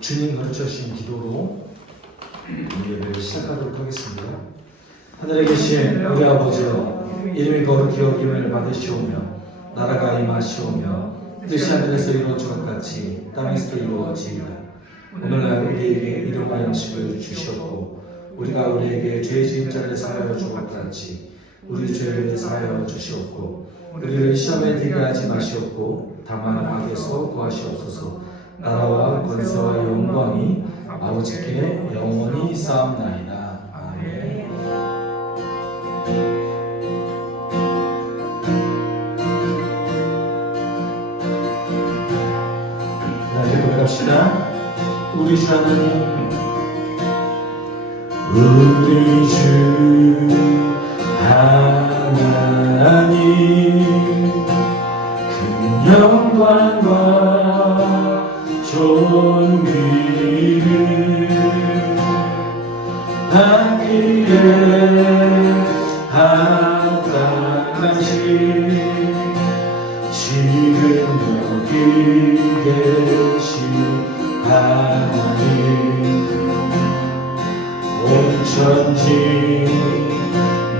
주님 가르쳐 주신 기도로 예배를 시작하도록 하겠습니다. 하늘에 계신 우리 아버지여, 이름이 거룩히 여김을 받으시오며 나라가 임하시오며 뜻이 하늘에서 이루어진 것 같이 땅에서도 이루어지이다. 오늘날 우리에게 일용할 양식을 주시옵고 우리가 우리에게 죄 지은 자를 사하여 준 것 같이 우리 죄를 사하여 주시옵고 우리를 시험에 들게 하지 마시옵고 다만 악에서 구하시옵소서. 나라와 권세와 영광이 아버지께 영원히 쌓옵나이다. 아멘. 이제 고백합시다. 우리 주 하나님, 우리 주 하나님, 그 영광과 존귀를 받기에 합당하신 지금 여기 계신 하나님, 온 천지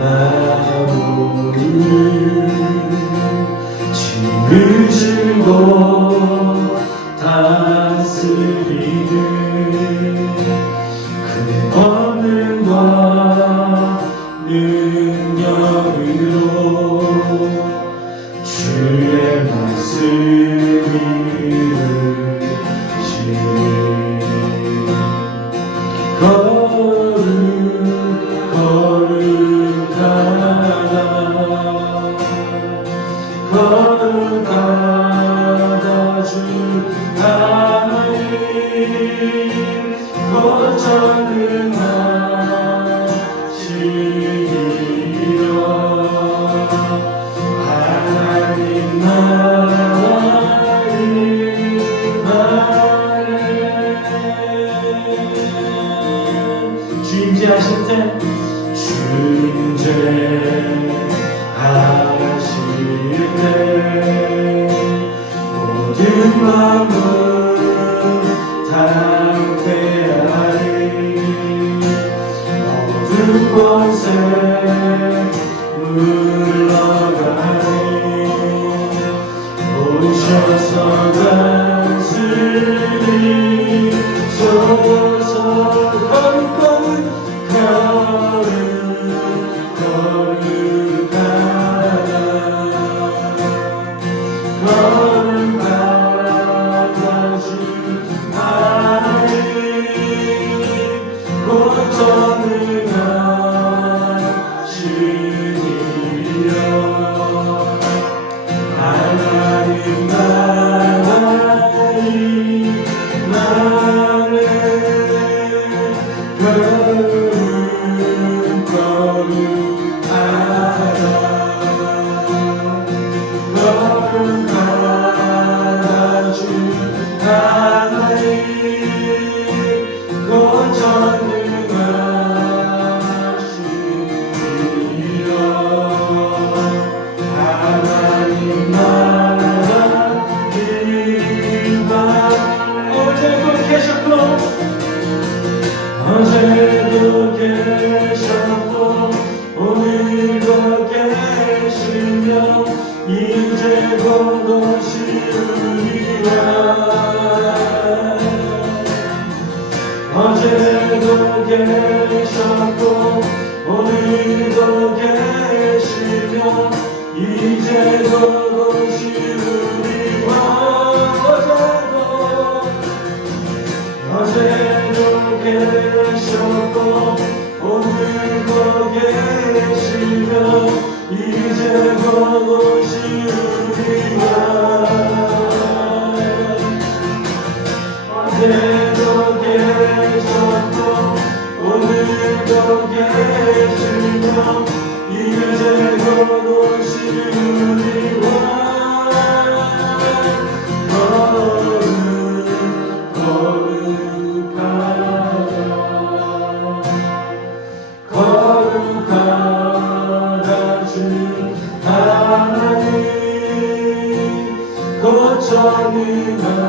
만물을 짐을 지고 다스리는 그 권능과 능력으로 주의 말씀을 거룩하다 주 하나님, 전능하시니라. 하나님 나라의 주임제하실 때 주임제하실 때 모든 마음을 당대하리, 모든 권세 물러가리. 오셔서 다스리소서. 어제도 계셨고 오늘도 계시며 이제 곧 오시리라. 어제도 계셨고 오늘도 계시며 이제 곧 오시리라. 어제도 계셨고 오늘도 계시며 이제 곧 오시리라. 어제도 계셨고 오늘도 계시며 이제 곧 오시리라. 거룩하다 주 하나님, 곧 전능하신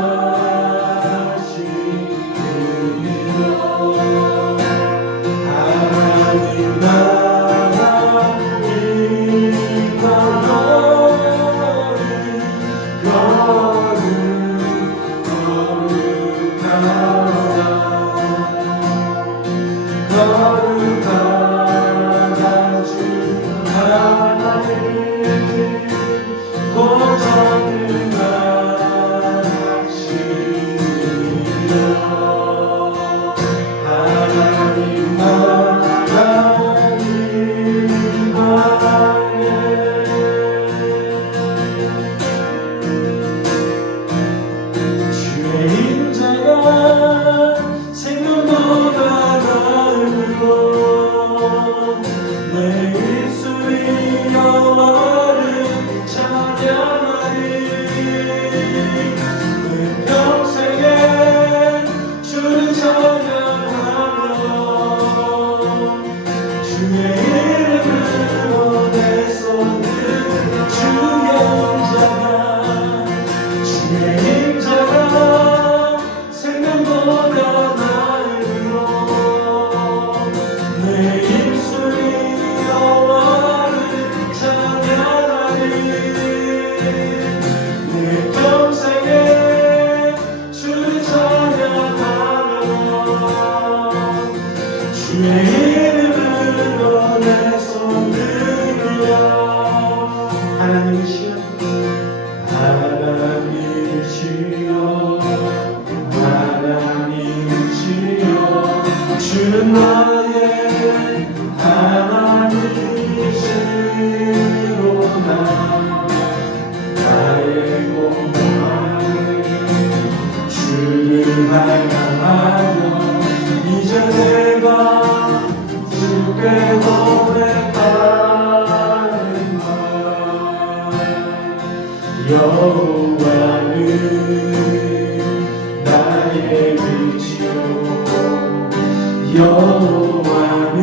여호와는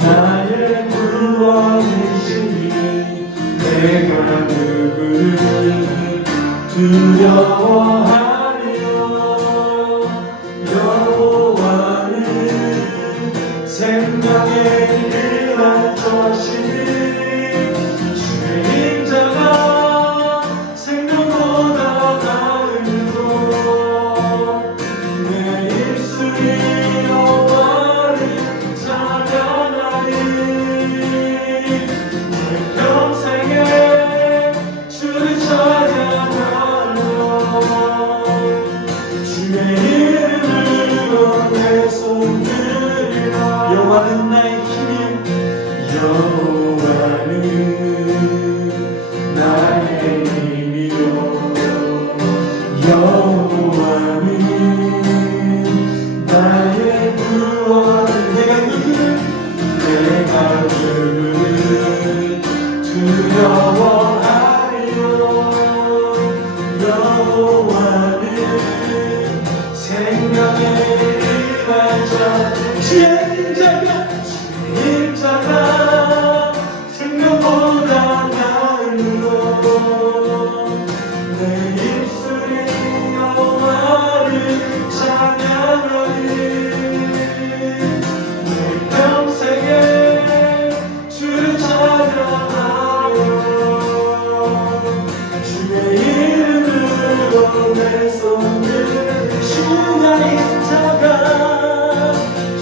나의 구원이시니 내가 누구를 두려워하리요. 여호와는 생명의 일할 것이니 주의 인자가 생명보다 나으리고 내 입술이 여호와를 찬양하리. 내 평생에 주를 찬양하며 주의 이름으로 내 손들이라. 여호와는 나의 힘이요 여호와는 나의 힘이요 여호와는 나의 구원. 내가 누구를 두려워하리요. 여호와는 생명의 일할 자 주의 인자가 생명보다 나으리로 내 입술이 여호와를 찬양하리. 내 평생에 주를 찬양하며 주의 이름으로 내 손을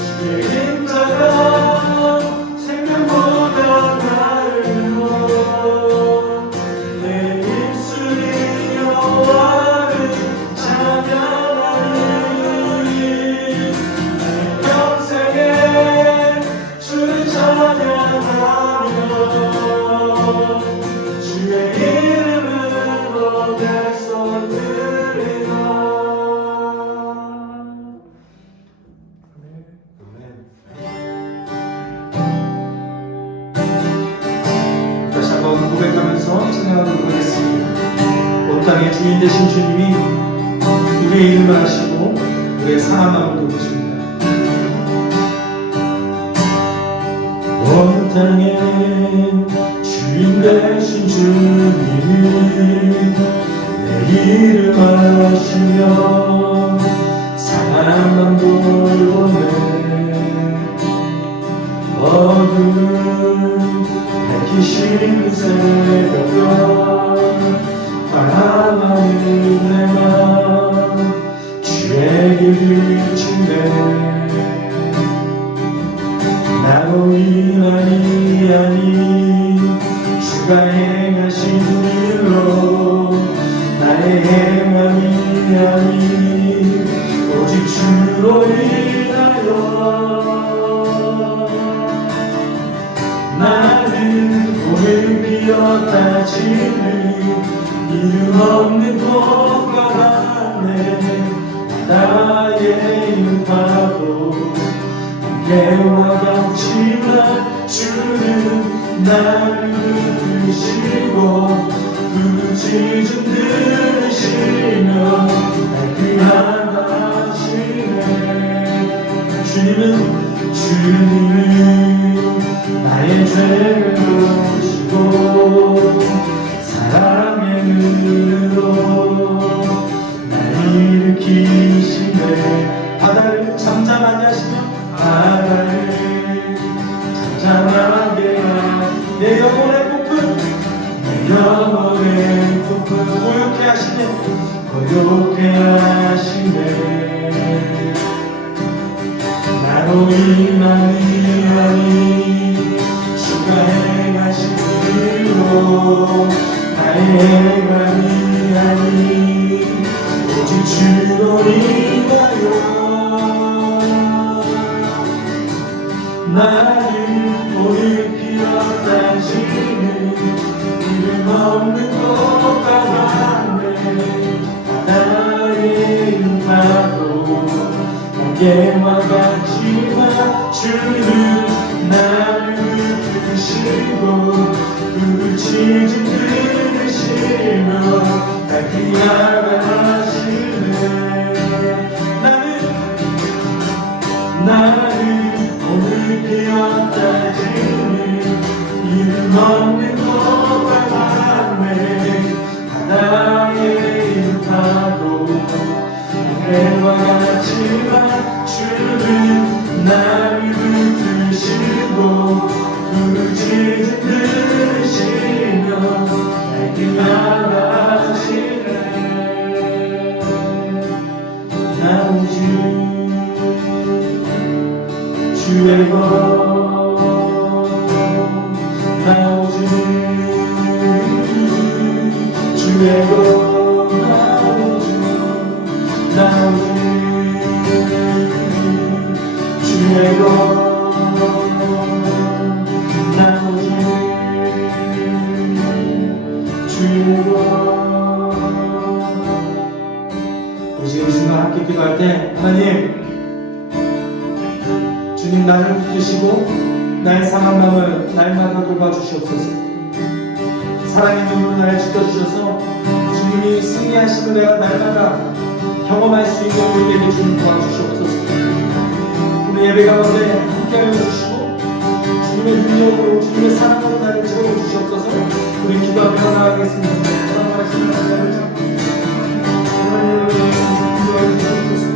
주의 인자가 생명보다 나으리로 내 입술이 여호와를 찬양하리. 내 평생에 주를 찬양하며 주의 이름으로 내 손들이라. 다시 한번 고백하면서 찬양하도록 하겠습니다. 온 땅의 주인 되신 주님이 우리의 이름을 아시고 우리의 상함을 돕으십니다. 온 땅의 주인 되신 주님이 내 이름 아시며 상함만 돌보네. 어둠 밝히시는 새벽별 바라마는 내 맘 주의 길 비추네. 나로 인하니 아니 주가 행하신 일로 나의 행함이 아니 오직 주로 인하여 나는 오늘 피었다 지는 이름 없는 꽃과 같네. 바다의 파도 함께와 같지만 주는 나를 부르시고 부르짖음 들으시며 날 귀하다시네. 주님은 나의 죄를 보시고 사랑의 눈으로 날 일으키시네. 바다를 잠잠하게 하시며 바다를 잠잠하게 내 영혼의 폭풍 고요케 하시네. 나로 인하니 주가 행하신 일로 나의 행함이 아니 오직 주로 인하여 나를 오늘 피었다 지는 이름 없는 것과 같네. 바다의 파도 함께와 같지만 주는 나를 부르시고 부르짖음 들으시며 날 귀하게 하시네. 나는 해와 같지만 주는 나를 붙드시고 부르짖음 들으시며 내게 말하시네. 나는 주의 것 나오지 주의 것 나오지 주의 것 나오지 주의 것. 우리 지금 이 순간 함께 기도할 때 하나님 주님 나를 붙드시고 나의 상한 마음을 날마다 돌봐주시옵소서. 사랑의 눈으로 나를 지켜주셔서 주님이 승리하심을 내가 날마다 경험할 수 있는 우리에게 주님 도와주시옵소서. 우리 예배 가운데 함께하여 주시고 주님의 능력으로 주님의 사랑으로 나를 채워주시옵소서. 우리 기도하며 나아가겠습니다. 그런 말씀을 나누자. 하나님 기도하여 주시옵소서.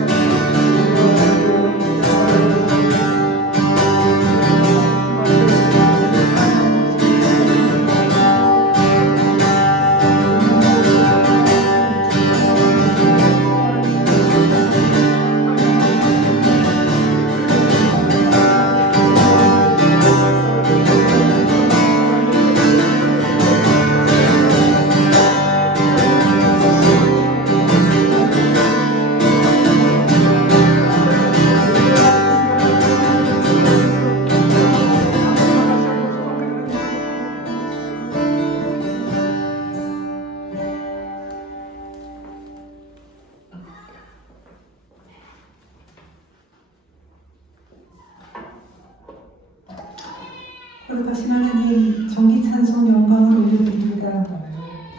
거룩하신 하나님, 정기 찬송 영광을 올려드립니다.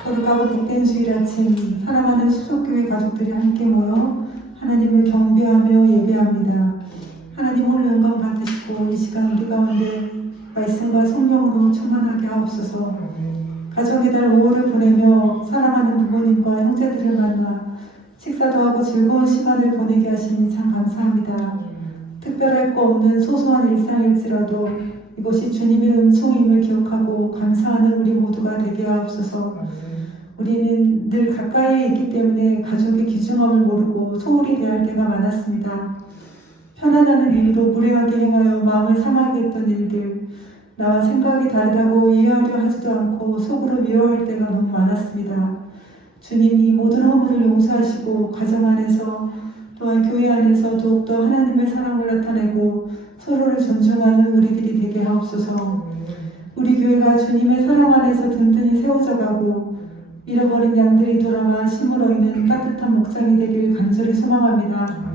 거룩하고 복된 주일 아침 사랑하는 수족교회 가족들이 함께 모여 하나님을 경배하며 예배합니다. 하나님 홀로 영광 받으시고 이 시간 우리 가운데 말씀과 성령으로 충만하게 하옵소서. 가정의 달 5월을 보내며 사랑하는 부모님과 형제들을 만나 식사도 하고 즐거운 시간을 보내게 하시니 참 감사합니다. 특별할 거 없는 소소한 일상일지라도 이것이 주님의 은총임을 기억하고 감사하는 우리 모두가 되게 하옵소서. 우리는 늘 가까이에 있기 때문에 가족의 귀중함을 모르고 소홀히 대할 때가 많았습니다. 편안하는 의미로 무례하게 행하여 마음을 상하게 했던 일들, 나와 생각이 다르다고 이해하려 하지도 않고 속으로 미워할 때가 너무 많았습니다. 주님이 모든 허물을 용서하시고 가정 안에서 또한 교회 안에서 더욱더 하나님의 사랑을 나타내고 서로를 존중하는 우리들이 되게 하옵소서. 우리 교회가 주님의 사랑 안에서 든든히 세워져가고 잃어버린 양들이 돌아와 심을 얻는 따뜻한 목장이 되길 간절히 소망합니다.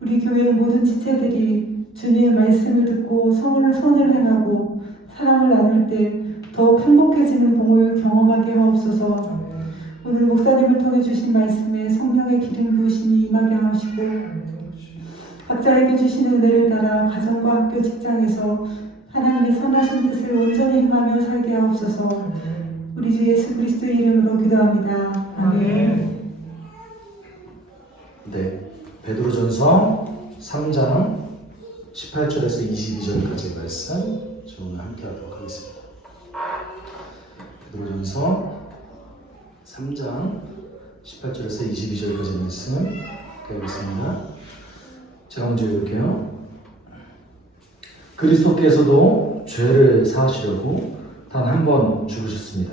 우리 교회의 모든 지체들이 주님의 말씀을 듣고 손을 행하고 사랑을 나눌 때 더욱 행복해지는 복을 경험하게 하옵소서. 오늘 목사님을 통해 주신 말씀에 성령의 기름 부으심이 임하게 하시고 각자에게 주신 은혜를 따라 가정과 학교 직장에서 하나님의 선하신 뜻을 온전히 행하며 살게 하옵소서. 우리 주 예수 그리스도의 이름으로 기도합니다. 아멘. 네, 베드로전서 3장 18절에서 22절까지의 말씀 저 오늘 함께 하도록 하겠습니다. 베드로전서 3장 18절에서 22절까지 말씀 배우겠습니다. 제가 먼저 읽을게요. 그리스도께서도 죄를 사하시려고 단 한 번 죽으셨습니다.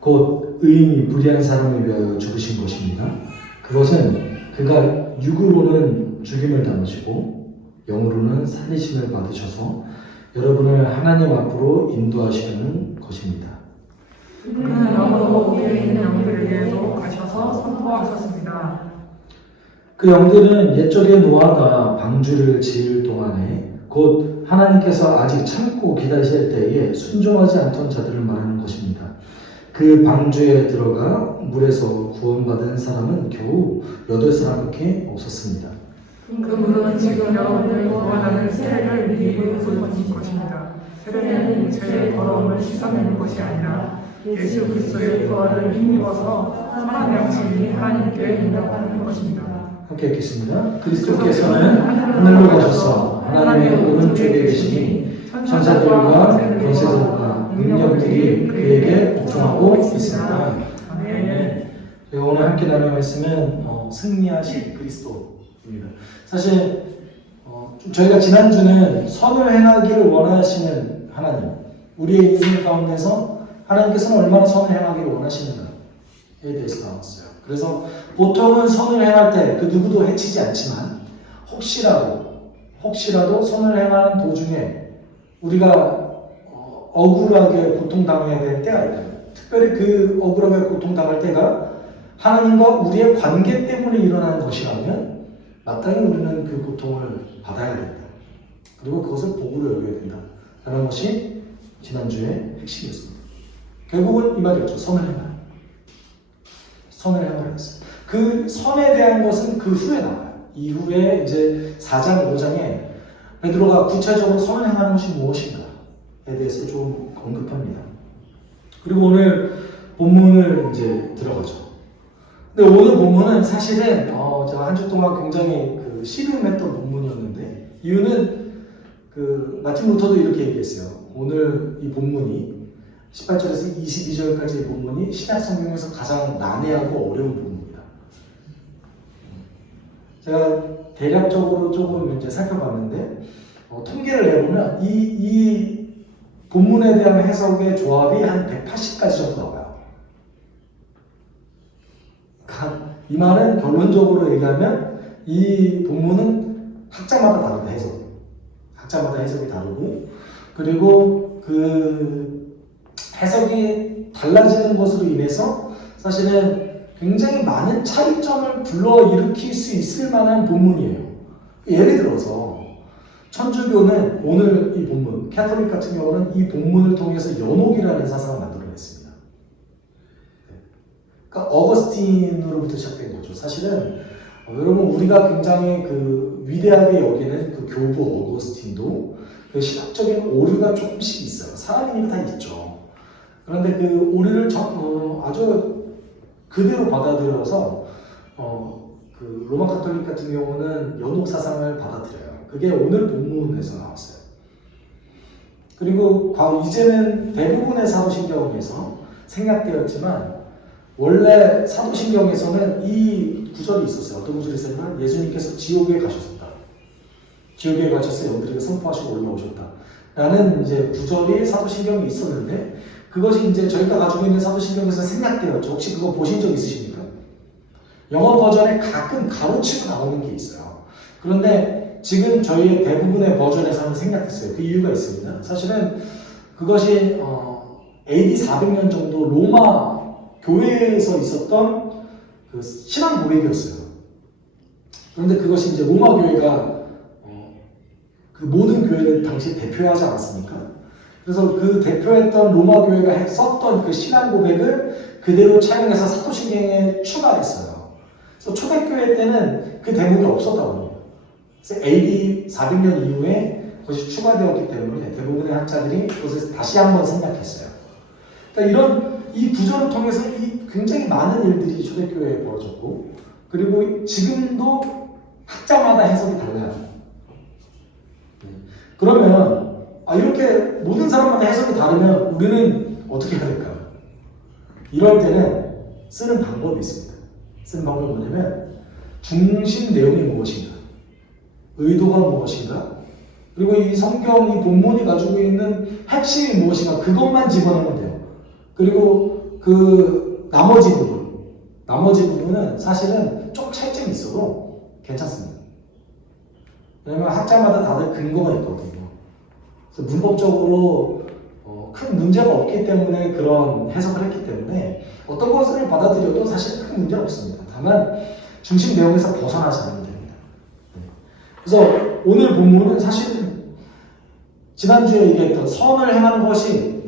곧 의인이 불의한 사람을 위하여 죽으신 것입니다. 그것은 그가 육으로는 죽임을 당하시고 영으로는 살리심을 받으셔서 여러분을 하나님 앞으로 인도하시려는 것입니다. 그는 영으로 우리에 있는 영들에게도 가셔서 선포하셨습니다. 그 영들은 옛적의 노아가 방주를 지을 동안에 곧 하나님께서 아직 참고 기다리실 때에 순종하지 않던 자들을 말하는 것입니다. 그 방주에 들어가 물에서 구원받은 사람은 겨우 8사람밖에 없었습니다. 그 물은 지금 여러분을 구원하는 세례를 미리 부어주신 것입니다. 세례는 죄의 더러움을 씻어내는 것이 아니라 예수 그리스도의 부활을 힘입어서 사람 양심이 하나님께 인정하는 것입니다. 함께 읽겠습니다. 그리스도께서는 하늘로 가셔서 하나님의 오른쪽에 계시니 천사들과 권세들과 능력들이 그에게 복종하고 있습니다. 아멘. 오늘 함께 나눌 말씀은 승리하신 그리스도입니다. 사실 저희가 지난주는 선을 행하기를 원하시는 하나님, 우리의 인생 가운데서 하나님께서는 얼마나 선을 행하기를 원하시는가에 대해서 나왔어요. 그래서 보통은 선을 행할 때 그 누구도 해치지 않지만 혹시라도 선을 행하는 도중에 우리가 억울하게 고통당해야 될 때가 있다. 특별히 그 억울하게 고통당할 때가 하나님과 우리의 관계 때문에 일어나는 것이라면 마땅히 우리는 그 고통을 받아야 된다. 그리고 그것을 복으로 여겨야 된다. 라는 것이 지난주의 핵심이었습니다. 결국은 이 말이었죠. 선을 행하라. 선을 행하라 했어요. 그 선에 대한 것은 그 후에 나와요. 이후에 이제 4장, 5장에 베드로가 구체적으로 선을 행하는 것이 무엇인가에 대해서 좀 언급합니다. 그리고 오늘 본문을 이제 들어가죠. 근데 오늘 본문은 사실은 제가 한 주 동안 굉장히 씨름했던 본문이었는데 이유는 마틴 루터도 이렇게 얘기했어요. 오늘 이 본문이 18절에서 22절까지의 본문이 신약 성경에서 가장 난해하고 어려운 본문입니다. 제가 대략적으로 조금 이제 살펴봤는데 통계를 내보면 이 본문에 대한 해석의 조합이 한 180가지 정도 나와요. 이 말은 결론적으로 얘기하면 이 본문은 학자마다 다르다. 학자마다 해석이 다르고 그리고 그 해석이 달라지는 것으로 인해서 사실은 굉장히 많은 차이점을 불러일으킬 수 있을 만한 본문이에요. 예를 들어서 천주교는 오늘 이 본문, 캐톨릭 같은 경우는 이 본문을 통해서 연옥이라는 사상을 만들어냈습니다. 그러니까 어거스틴으로부터 시작된 거죠. 사실은 여러분 우리가 굉장히 위대하게 여기는 그 교부 어거스틴도 그 신학적인 오류가 조금씩 있어요. 사람이니까 다 있죠. 그런데 그 오류를 아주 그대로 받아들여서 그 로마 카톨릭 같은 경우는 연옥 사상을 받아들여요. 그게 오늘 본문에서 나왔어요. 그리고 이제는 대부분의 사도신경에서 생략되었지만 원래 사도신경에서는 이 구절이 있었어요. 어떤 구절이 있었냐면 예수님께서 지옥에 가셨다. 지옥에 가셔서 영들에게 선포하시고 올라오셨다. 라는 이제 구절이 사도신경에 있었는데 그것이 이제 저희가 가지고 있는 사도신경에서 생략되었죠. 혹시 그거 보신 적 있으십니까? 영어 버전에 가끔 가로치고 나오는 게 있어요. 그런데 지금 저희의 대부분의 버전에서는 생략됐어요. 그 이유가 있습니다. 사실은 그것이 AD 400년 정도 로마 교회에서 있었던 그 신앙 고백이었어요. 그런데 그것이 이제 로마 교회가 그 모든 교회를 당시 대표하지 않았습니까? 그래서 그 대표했던 로마 교회가 썼던 그 신앙 고백을 그대로 차용해서 사도신경에 추가했어요. 그래서 초대교회 때는 그 대목이 없었다고 합니다. 그래서 AD 400년 이후에 그것이 추가되었기 때문에 대부분의 학자들이 그것을 다시 한번 생략했어요. 그러니까 이 구절을 통해서 굉장히 많은 일들이 초대교회에 벌어졌고 그리고 지금도 학자마다 해석이 달라요. 그러면 이렇게 모든 사람마다 해석이 다르면 우리는 어떻게 해야 될까요? 이럴 때는 쓰는 방법이 있습니다. 쓰는 방법이 뭐냐면 중심 내용이 무엇인가, 의도가 무엇인가, 그리고 이 성경, 이 본문이 가지고 있는 핵심이 무엇인가 그것만 집어넣으면 돼요. 그리고 그 나머지 부분은 사실은 좀 차이점이 있어도 괜찮습니다. 왜냐면 학자마다 다들 근거가 있거든요. 그래서 문법적으로 큰 문제가 없기 때문에 그런 해석을 했기 때문에 어떤 것을 받아들여도 사실 큰 문제는 없습니다. 다만 중심 내용에서 벗어나지 않으면 됩니다. 그래서 오늘 본문은 사실은 지난주에 얘기했던 선을 행하는 것이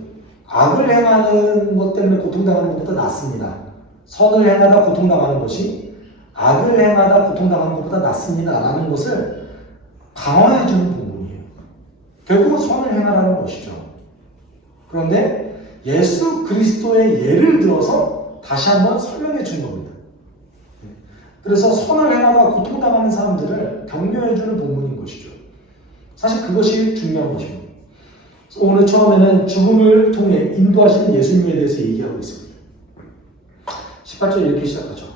악을 행하는 것 때문에 고통당하는 것보다 낫습니다. 선을 행하다 고통당하는 것이 악을 행하다 고통당하는 것보다 낫습니다. 라는 것을 강화해주는 본문이에요. 결국은 선을 행하라는 것이죠. 그런데 예수 그리스도의 예를 들어서 다시 한번 설명해 준 겁니다. 그래서 선을 행하다가 고통당하는 사람들을 격려해주는 본문인 것이죠. 사실 그것이 중요한 것입니다. 오늘 처음에는 죽음을 통해 인도하시는 예수님에 대해서 얘기하고 있습니다. 18절 이렇게 시작하죠.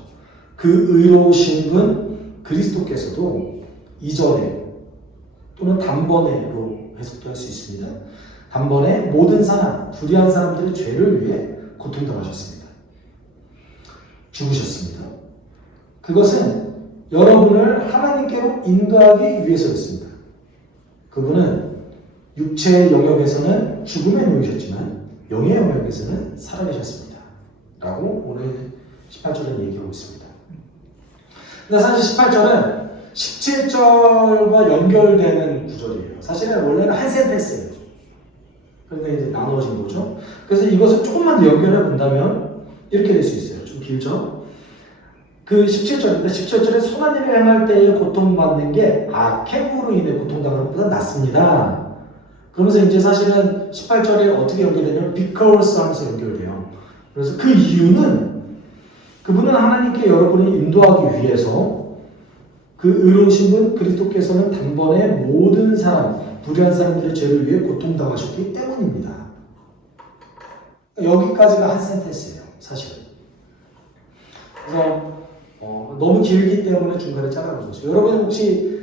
그 의로우신 분 그리스도께서도 이전에 또는 단번에로 해석도 할 수 있습니다. 단번에 모든 사람, 불의한 사람들의 죄를 위해 고통당하셨습니다. 죽으셨습니다. 그것은 여러분을 하나님께로 인도하기 위해서였습니다. 그분은 육체의 영역에서는 죽음에 놓이셨지만 영의 영역에서는 살아계셨습니다. 라고 오늘 18절은 얘기하고 있습니다. 근데 사실 18절은 17절과 연결되는 구절이에요. 사실은 원래는 한 센텐스예요. 그런데 이제 나누어진 거죠. 그래서 이것을 조금만 더 연결해 본다면 이렇게 될 수 있어요. 좀 길죠? 그 17절인데 17절에 선한 일을 행할 때에 고통받는 게 악행으로 인해 고통당하는 것보다 낫습니다. 그러면서 이제 사실은 18절에 어떻게 연결되냐면 because 하면서 연결돼요. 그래서 그 이유는 그분은 하나님께 여러분이 인도하기 위해서 그 의로우신 분 그리스도께서는 단번에 모든 사람, 불의한 사람들의 죄를 위해 고통당하셨기 때문입니다. 여기까지가 한 센텐스예요. 사실은. 그래서 너무 길기 때문에 중간에 잘라놓은 거죠. 여러분 혹시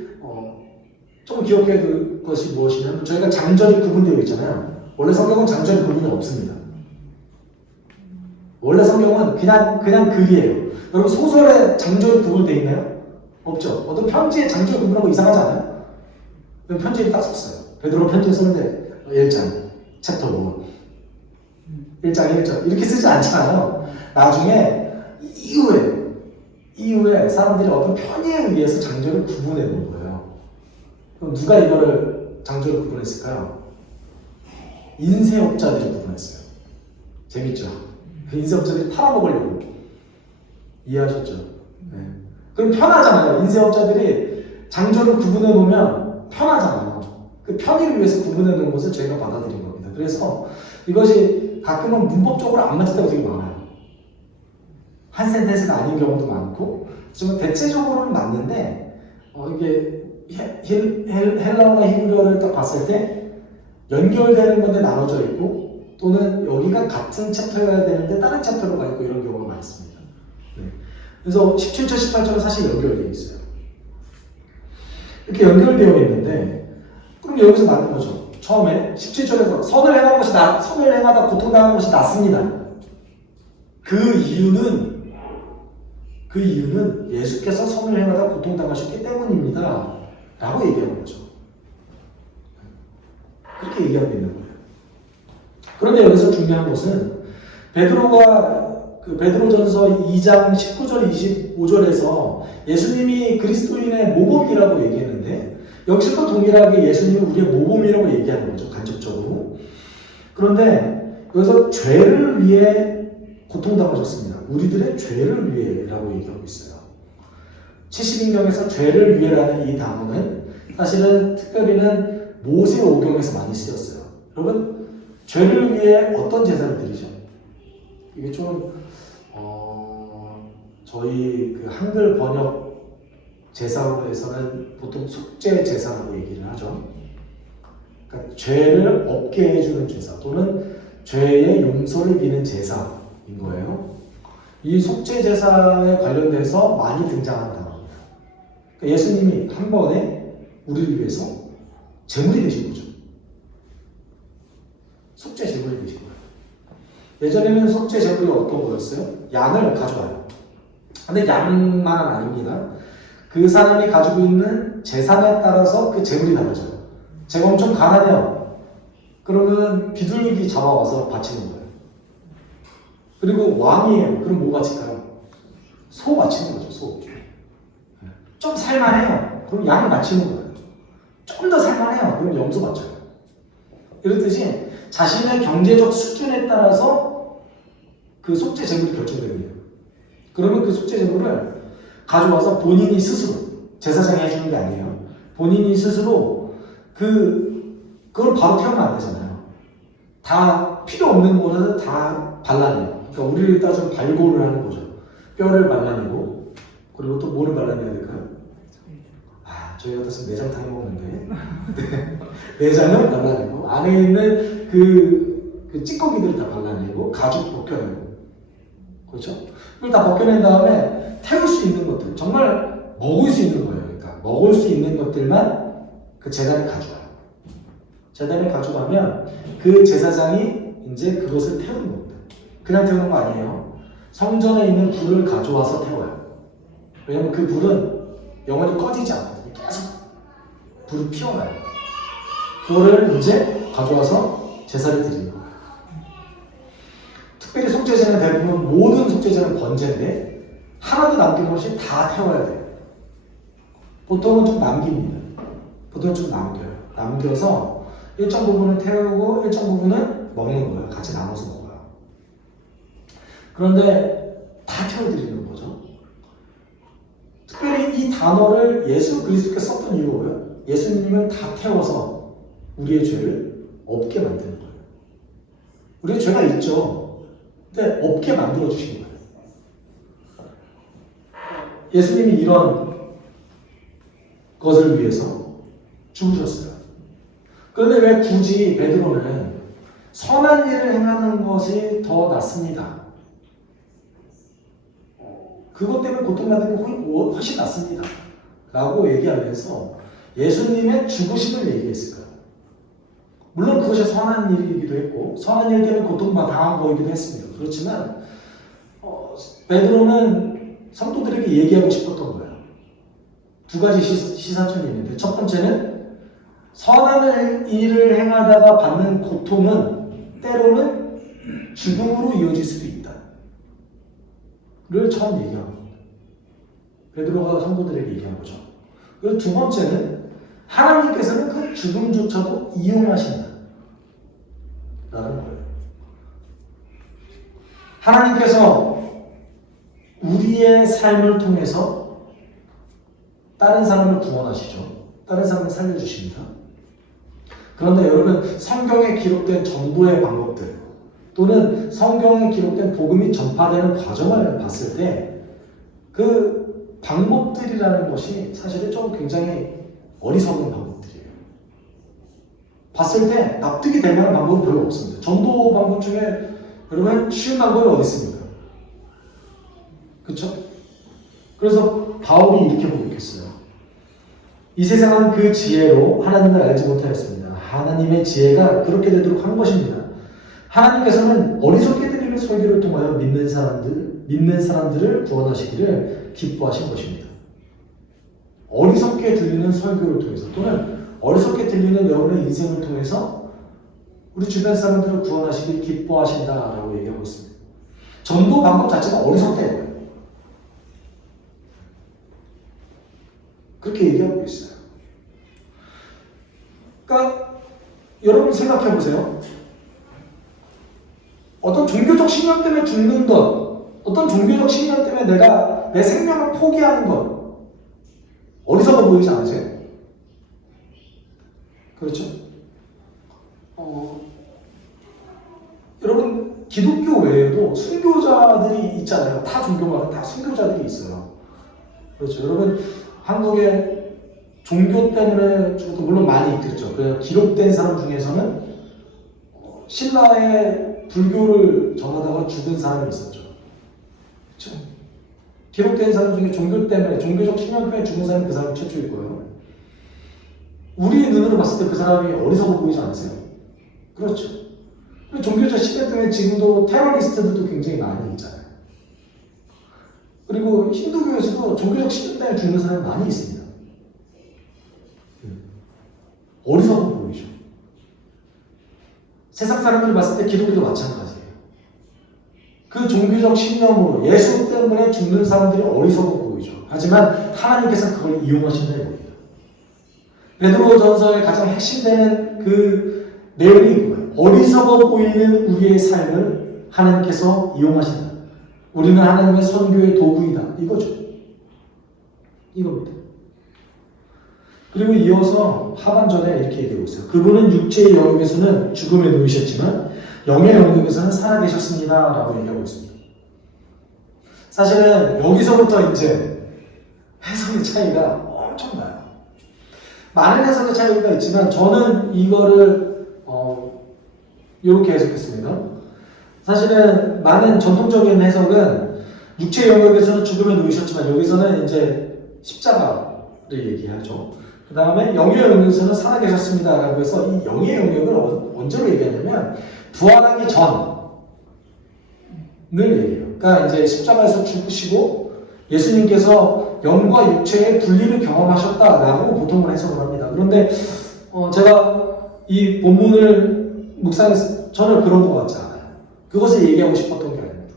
좀 기억해야 될 것이 무엇이냐면 저희가 장절이 구분되어 있잖아요. 원래 성경은 장절이 구분이 없습니다. 원래 성경은 그냥 글이에요. 여러분 소설에 장절이 구분되어 있나요? 없죠. 어떤 편지에 장절 구분하고 이상하지 않아요? 편지에 딱 썼어요. 베드로 편지에 썼는데 1장, 챕터 1, 1장 1절 이렇게 쓰지 않잖아요. 나중에 이후에 사람들이 어떤 편의에 의해서 장절을 구분해 놓은 거예요. 그럼 누가 이거를 장절을 구분했을까요? 인쇄업자들이 구분했어요. 재밌죠? 인쇄업자들이 팔아먹으려고. 이해하셨죠? 네. 그럼 편하잖아요. 인쇄업자들이 장절을 구분해 놓으면 편하잖아요. 그 편의를 위해서 구분해 놓은 것을 저희가 받아들인 겁니다. 그래서 이것이 가끔은 문법적으로 안 맞을 때가 되게 많아요. 한 센텐스가 아닌 경우도 많고, 하지만 대체적으로는 맞는데, 이게 헬라어나 히브리어를 딱 봤을 때 연결되는 건데 나눠져 있고, 또는 여기가 같은 챕터여야 되는데 다른 챕터로 가 있고 이런 경우가 많습니다. 네. 그래서 17절, 18절은 사실 연결되어 있어요. 이렇게 연결되어 있는데, 그럼 여기서 맞는 거죠. 처음에 17절에서 선을 행하다 고통당하는 것이 낫습니다. 그 이유는 예수께서 선을 행하다 고통당하셨기 때문입니다. 라고 얘기하는 거죠. 그렇게 얘기하고 있는 거예요. 그런데 여기서 중요한 것은 베드로전서 2장 19절 25절에서 예수님이 그리스도인의 모범이라고 얘기했는데 여기서도 동일하게 예수님이 우리의 모범이라고 얘기하는 거죠. 간접적으로. 그런데 여기서 죄를 위해 고통당하셨습니다. 우리들의 죄를 위해라고 얘기하고 있어요. 70인경에서 죄를 위해라는 이 단어는 사실은 특별히는 모세오경에서 많이 쓰였어요. 여러분, 죄를 위해 어떤 제사를 드리죠? 이게 좀 저희 그 한글 번역 제사로에서는 보통 속죄 제사라고 얘기를 하죠. 그러니까 죄를 없게 해주는 제사 또는 죄의 용서를 비는 제사인 거예요. 이 속죄 제사에 관련돼서 많이 등장하는 단어입니다. 그러니까 예수님이 한 번에 우리를 위해서 제물이 되신 거죠. 속죄 제물이 되신 거예요. 예전에는 속죄 제물이 어떤 거였어요? 양을 가져와요. 근데 양만은 아닙니다. 그 사람이 가지고 있는 재산에 따라서 그 제물이 달라져요. 제가 엄청 가난해요. 그러면 비둘기 잡아와서 바치는 거예요. 그리고 왕이에요. 그럼 뭐 바칠까요? 소 바치는 거죠. 소. 좀 살만해요. 그럼 양을 바치는 거예요. 좀 더 살만해요. 그럼 염소 바쳐요. 이렇듯이 자신의 경제적 수준에 따라서 그 속죄 제물이 결정됩니다. 그러면 그 속죄 제물을 가져와서 본인이 스스로 제사장이 해주는 게 아니에요. 본인이 스스로 그걸 바로 태우면 안 되잖아요. 다 필요 없는 거를 다 발라내요. 그러니까 우리를 따지면 발골을 하는 거죠. 뼈를 발라내고 그리고 또 뭐를 발라내야 될까요? 저희 같았으면 내장탕 해먹는데 네. 내장을 발라내고 안에 있는 그 찌꺼기들을 다 발라내고 가죽 벗겨내고 그렇죠? 그걸 다 벗겨낸 다음에 태울 수 있는 것들 정말 먹을 수 있는 거예요. 그러니까 먹을 수 있는 것들만 그 제단에 가져가요. 제단에 가져가면 그 제사장이 이제 그것을 태우는 겁니다. 그냥 태우는 거 아니에요. 성전에 있는 불을 가져와서 태워요. 왜냐면 그 불은 영원히 꺼지지 않거든요. 계속 불이 피어나요. 그거를 이제 가져와서 제사를 드리는 거예요. 특별히 속죄제는 대부분 모든 속죄제는 번제인데 하나도 남김없이 다 태워야 돼요. 보통은 좀 남깁니다. 보통은 좀 남겨요. 남겨서 일정 부분은 태우고 일정 부분은 먹는 거예요. 같이 나눠서 먹어요. 그런데 다 태워드리는 거죠. 특별히 이 단어를 예수 그리스도께서 썼던 이유가 뭐예요? 예수님을 다 태워서 우리의 죄를 없게 만드는 거예요. 우리의 죄가 있죠. 근데 없게 만들어 주신 거예요. 예수님이 이런 것을 위해서 죽으셨어요. 그런데 왜 굳이 베드로는 선한 일을 행하는 것이 더 낫습니다. 그것 때문에 고통받는 게 훨씬 낫습니다. 라고 얘기하면서 예수님의 죽으심을 얘기했을까요? 물론 그것이 선한 일이기도 했고 선한 일 때문에 고통당한 거이기도 했습니다. 그렇지만 베드로는 성도들에게 얘기하고 싶었던 거예요. 두 가지 시사점이 있는데 첫 번째는 선한 일을 행하다가 받는 고통은 때로는 죽음으로 이어질 수도 있다. 를 처음 얘기한 겁니다. 베드로가 성도들에게 얘기한 거죠. 그리고 두 번째는 하나님께서는 그 죽음조차도 이용하신다. 라는 거예요. 하나님께서 우리의 삶을 통해서 다른 사람을 구원하시죠. 다른 사람을 살려주십니다. 그런데 여러분 성경에 기록된 전도의 방법들 또는 성경에 기록된 복음이 전파되는 과정을 봤을 때 그 방법들이라는 것이 사실은 좀 굉장히 어리석은 방법들이에요. 봤을 때 납득이 될 만한 방법은 별로 없습니다. 전도 방법 중에 여러분 쉬운 방법이 어디 있습니까? 그렇죠? 그래서 바울이 이렇게 고백했어요. 이 세상은 그 지혜로 하나님을 알지 못하였습니다. 하나님의 지혜가 그렇게 되도록 한 것입니다. 하나님께서는 어리석게 들리는 설교를 통하여 믿는 사람들을 구원하시기를 기뻐하신 것입니다. 어리석게 들리는 설교를 통해서 또는 어리석게 들리는 여러분의 인생을 통해서 우리 주변 사람들을 구원하시길 기뻐하신다라고 얘기하고 있습니다. 전도 방법 자체가 어리석다는 거예요. 그렇게 얘기하고 있어요. 그러니까 여러분 생각해 보세요. 어떤 종교적 신념 때문에 죽는 것, 어떤 종교적 신념 때문에 내가 내 생명을 포기하는 것, 어리석어 보이지 않으세요? 그렇죠? 여러분 기독교 외에도 순교자들이 있잖아요. 타 종교마다 다 순교자들이 있어요. 그렇죠? 여러분 한국에 종교 때문에 죽어도 물론 많이 있겠죠. 그 기록된 사람 중에서는 신라의 불교를 전하다가 죽은 사람이 있었죠. 그렇죠? 기록된 사람 중에 종교 때문에, 종교적 신념 때문에 죽은 사람이 그 사람이 최초일 거예요. 우리의 눈으로 봤을 때 그 사람이 어리석어 보이지 않으세요? 그렇죠. 종교적 신념 때문에 지금도 테러리스트들도 굉장히 많이 있잖아요. 그리고 힌두교에서도 종교적 신념 때문에 죽는 사람이 많이 있습니다. 어리석어 보이죠. 세상 사람들을 봤을 때 기독교도 마찬가지예요. 그 종교적 신념으로 예수 때문에 죽는 사람들이 어리석어 보이죠. 하지만 하나님께서 그걸 이용하신다는 겁니다. 베드로전서의 가장 핵심되는 그 내용이 뭐예요? 어리석어 보이는 우리의 삶을 하나님께서 이용하신다. 우리는 하나님의 선교의 도구이다. 이거죠. 이겁니다. 그리고 이어서 하반절에 이렇게 얘기하고 있어요. 그분은 육체의 영역에서는 죽음에 놓이셨지만 영의 영역에서는 살아계셨습니다. 라고 얘기하고 있습니다. 사실은 여기서부터 이제 해석의 차이가 엄청나요. 많은 해석의 차이가 있지만 저는 이거를 이렇게 해석했습니다. 사실은 많은 전통적인 해석은 육체 영역에서는 죽음에 누이셨지만 여기서는 이제 십자가를 얘기하죠. 그 다음에 영의 영역에서는 살아계셨습니다라고 해서 이 영의 영역을 언제로 얘기하냐면 부활하기 전을 얘기해요. 그러니까 이제 십자가에서 죽으시고 예수님께서 영과 육체의 분리를 경험하셨다라고 보통은 해석을 합니다. 그런데 제가 이 본문을 묵상해서 전혀 그런 것 같지 않아요. 그것을 얘기하고 싶었던 게 아닙니다.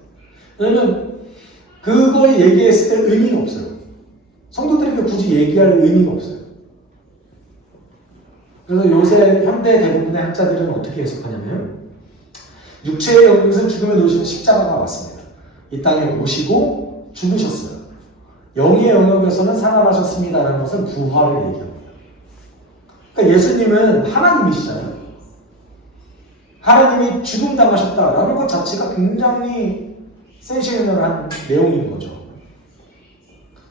왜냐면 그걸 얘기했을 때 의미가 없어요. 성도들에게 굳이 얘기할 의미가 없어요. 그래서 요새 현대 대부분의 학자들은 어떻게 해석하냐면 육체의 영역에서 죽음에 누우신 십자가가 왔습니다. 이 땅에 오시고 죽으셨어요. 영의 영역에서는 살아나셨습니다라는 것은 부활을 얘기합니다. 그러니까 예수님은 하나님이시잖아요. 하나님이 죽음당하셨다라는 것 자체가 굉장히 센세이셔널한 내용인 거죠.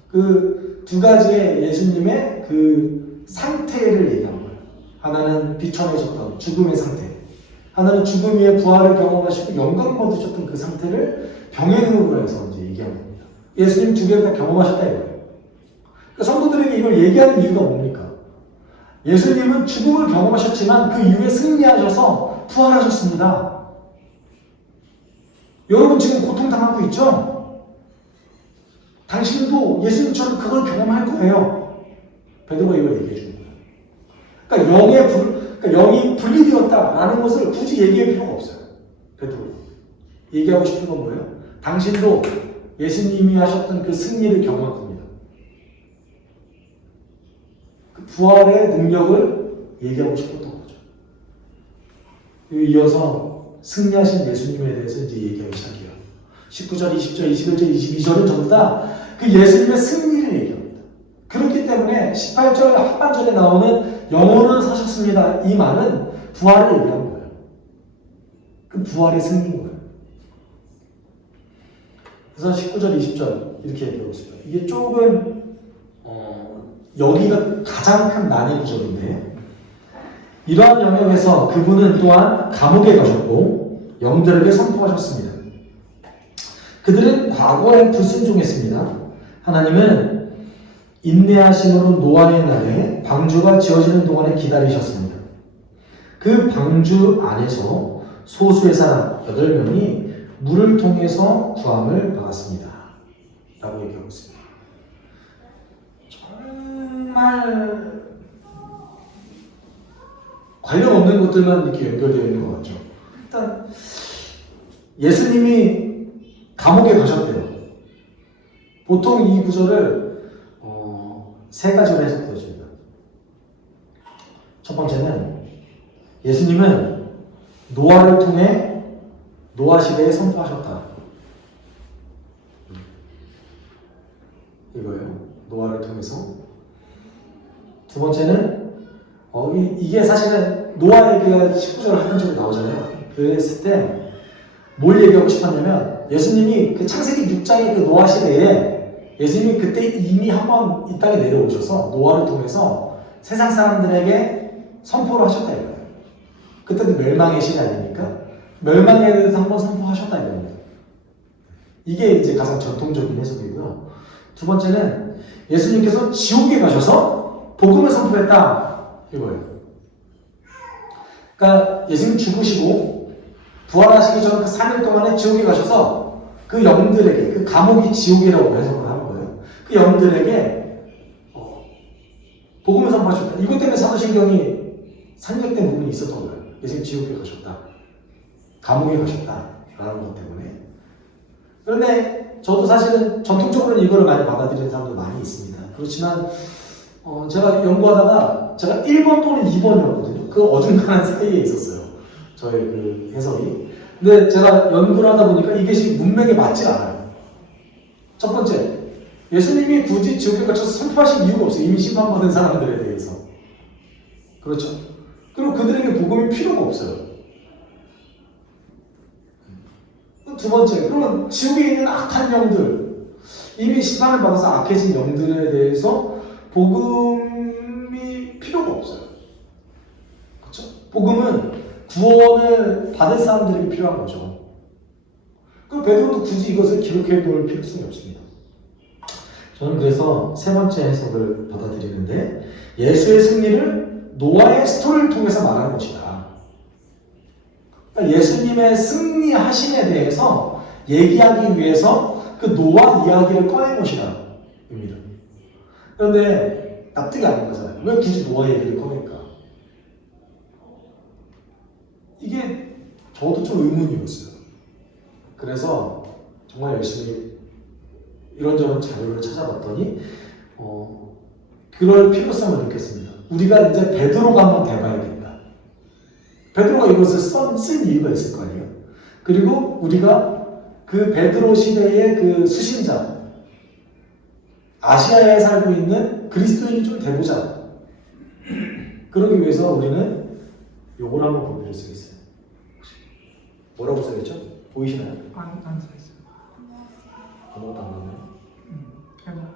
그 두 가지의 예수님의 그 상태를 얘기한 거예요. 하나는 비천해졌던 죽음의 상태, 하나는 죽음 위에 부활을 경험하시고 영광 받으셨던 그 상태를 병행으로 해서 이제 얘기한 겁니다. 예수님 두 개를 다 경험하셨다 이거예요. 그러니까 성도들에게 이걸 얘기하는 이유가 뭡니까? 예수님은 죽음을 경험하셨지만 그 이후에 승리하셔서 부활하셨습니다. 여러분 지금 고통당하고 있죠? 당신도 예수님처럼 그걸 경험할 거예요. 베드로가 이걸 얘기해 주는 거예요. 그러니까 영이 분리되었다라는 것을 굳이 얘기할 필요가 없어요. 베드로가 얘기하고 싶은 건 뭐예요? 당신도 예수님이 하셨던 그 승리를 경험할 겁니다. 그 부활의 능력을 얘기하고 싶었던 거죠. 이어서 승리하신 예수님에 대해서 이제 얘기하기 시작해요. 19절, 20절, 21절, 22절은 전부 다 그 예수님의 승리를 얘기합니다. 그렇기 때문에 18절 하반절에 나오는 영원을 사셨습니다. 이 말은 부활을 얘기하는 거예요. 그 부활의 승리인 거예요. 그래서 19절, 20절 이렇게 얘기하고 있습니다. 이게 조금 여기가 가장 큰 난해 구절인데 이러한 영역에서 그분은 또한 감옥에 가셨고 영들에게 선포하셨습니다. 그들은 과거에 불순종했습니다. 하나님은 인내하심으로 노아의 날에 방주가 지어지는 동안에 기다리셨습니다. 그 방주 안에서 소수의 사람 8명이 물을 통해서 구함을 받았습니다. 라고 얘기하고 있습니다. 정말 관련 없는 것들만 이렇게 연결되어 있는 것 같죠. 일단 예수님이 감옥에 가셨대요. 보통 이 구절을 세 가지로 해석되어집니다. 첫 번째는 예수님은 노아를 통해 노아 시대에 선포하셨다. 이거예요. 노아를 통해서. 두 번째는 이게 사실은 노아 얘기가 19절 하반절에 나오잖아요. 그랬을 때 뭘 얘기하고 싶었냐면 예수님이 그 창세기 6장의 그 노아 시대에 예수님이 그때 이미 한번 이 땅에 내려오셔서 노아를 통해서 세상 사람들에게 선포를 하셨다 이거예요. 그때도 멸망의 시대 아닙니까? 멸망에 대해서 한번 선포하셨다 이겁니다. 이게 이제 가장 전통적인 해석이고요. 두 번째는 예수님께서 지옥에 가셔서 복음을 선포했다 이거예요. 그러니까 예수님 죽으시고 부활하시기 전 그 3일 동안에 지옥에 가셔서 그 영들에게, 그 감옥이 지옥이라고 해석을 하는 거예요. 그 영들에게 복음을 선포하셨다. 이것 때문에 사도신경이 상격된 부분이 있었던 거예요. 예수님 지옥에 가셨다. 감옥에 가셨다. 라는 것 때문에. 그런데 저도 사실은 전통적으로는 이거를 많이 받아들이는 사람도 많이 있습니다. 그렇지만 제가 연구하다가 제가 1번 또는 2번이었거든요. 그 어중간한 사이에 있었어요. 저의 그 해석이. 근데 제가 연구를 하다 보니까 이게 문맥에 맞지 않아요. 첫 번째, 예수님이 굳이 지옥에 갇혀서 선포하신 이유가 없어요. 이미 심판받은 사람들에 대해서. 그렇죠. 그리고 그들에게 복음이 필요가 없어요. 두 번째, 그러면 지옥에 있는 악한 영들, 이미 심판을 받아서 악해진 영들에 대해서 복음이 필요가 없어요. 그렇죠? 복음은 구원을 받을 사람들에게 필요한 거죠. 그 베드로도 굳이 이것을 기록해 놓을 필요성이 없습니다. 저는 그래서 세 번째 해석을 받아들이는데, 예수의 승리를 노아의 스토리를 통해서 말하는 것이다. 그러니까 예수님의 승리하심에 대해서 얘기하기 위해서 그 노아 이야기를 꺼낸 것이다 입니다. 그런데 납득이 안 되는 거잖아요. 왜 굳이 노아 얘기를 꺼낼까? 이게 저도 좀 의문이었어요. 그래서 정말 열심히 이런저런 자료를 찾아봤더니 그럴 필요성을 느꼈습니다. 우리가 이제 베드로가 한번 대봐야겠다. 베드로가 이것을 쓴 이유가 있을 거 아니에요. 그리고 우리가 그 베드로 시대의 그 수신자, 아시아에 살고 있는 그리스도인이 좀 돼보자. 그러기 위해서 우리는 요걸 한번 공부할 수 있어요. 뭐라고 써있죠? 보이시나요? 안 써있어요. 아무것도 안 나오나요? 그냥